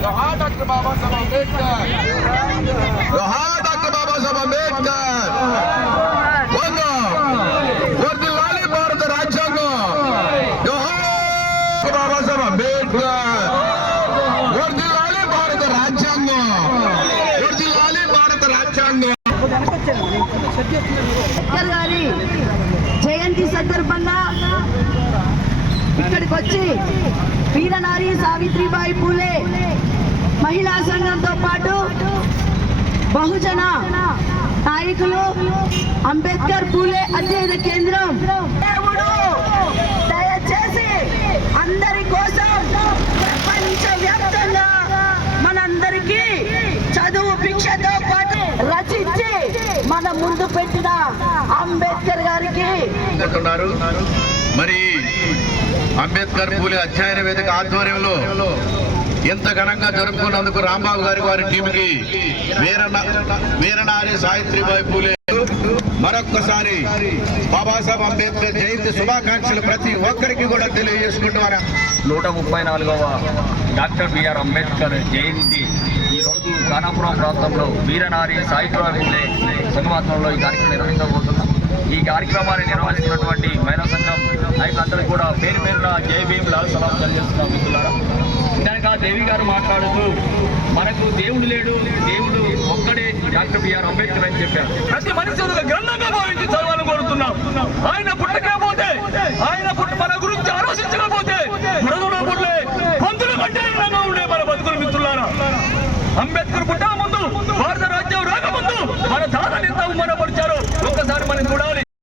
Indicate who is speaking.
Speaker 1: जोहार डॉक्टर बाबासाहेब आंबेडकर
Speaker 2: जोहार डॉक्टर बाबासाहेब आंबेडकर వందో వర్దిల్లాలి భారత రాజ్యాంగం జోహార్ బాబాసాహెబ్ అంబేద్కర్ వర్దిల్లాలి భారత రాజ్యాంగం వర్దిల్లాలి భారత రాజ్యాంగం
Speaker 3: అంబేద్కర్ గారి జయంతి సందర్భంగా ఇక్కడికి వచ్చి వీరనారి సావిత్రిబాయి పూలే. మహిళా సంఘంతో పాటు బహుజన నాయకులు అంబేద్కర్ పూలే అధ్యయన కేంద్రం. దయచేసి అందరి కోసం ప్రపంచ వ్యాప్తంగా మనందరికీ చదువు భిక్షతో పాటు రచించి మన ముందు పెట్టిన అంబేద్కర్ గారికి
Speaker 1: మరి అంబేద్కర్ పూలే అధ్యయన వేదిక ఆధ్వర్యంలో ఎంత ఘనంగా జరుపుకున్నందుకు రాంబాబు గారి వారి టీంకి వీరన వీరనారి సావిత్రిబాయి పూలే. మరొక్కసారి బాబాసాహెబ్ అంబేద్కర్ జయంతి శుభాకాంక్షలు ప్రతి ఒక్కరికి కూడా తెలియజేసుకుంటున్నారు?
Speaker 4: నూట ముప్పై నాలుగవ డాక్టర్ బిఆర్ అంబేద్కర్ జయంతి ఈరోజు ఖానాపురం ప్రాంతంలో వీరనారి సాయిత్రావు పూలే సంగమాత్రంలో ఈ కార్యక్రమం నిర్వహించబోతున్నాం. ఈ కార్యక్రమాన్ని నిర్వహించినటువంటి కూడా పేరు పేరున జై భీమ్ లాల్ సలాం తెలియజేస్తున్నాం మిత్రులారా. ఇందాక దేవి గారు మాట్లాడుతూ మనకు దేవుడు లేడు దేవుడు ఒక్కడే డాక్టర్ బిఆర్ అంబేద్కర్ అని చెప్పారు. ప్రతి మనిషి గ్రంథంగా భావించి చదవాలని కోరుతున్నాం. ఆయన పుట్టకపోతే ఆయన పుట్ట మన గురించి ఆలోచించకపోతే ఉండే మన బతుకులు మిత్రులారా. అంబేద్కర్ పుట్ట ముందు భారత రాజ్యం రాకముందు మన దాదాపు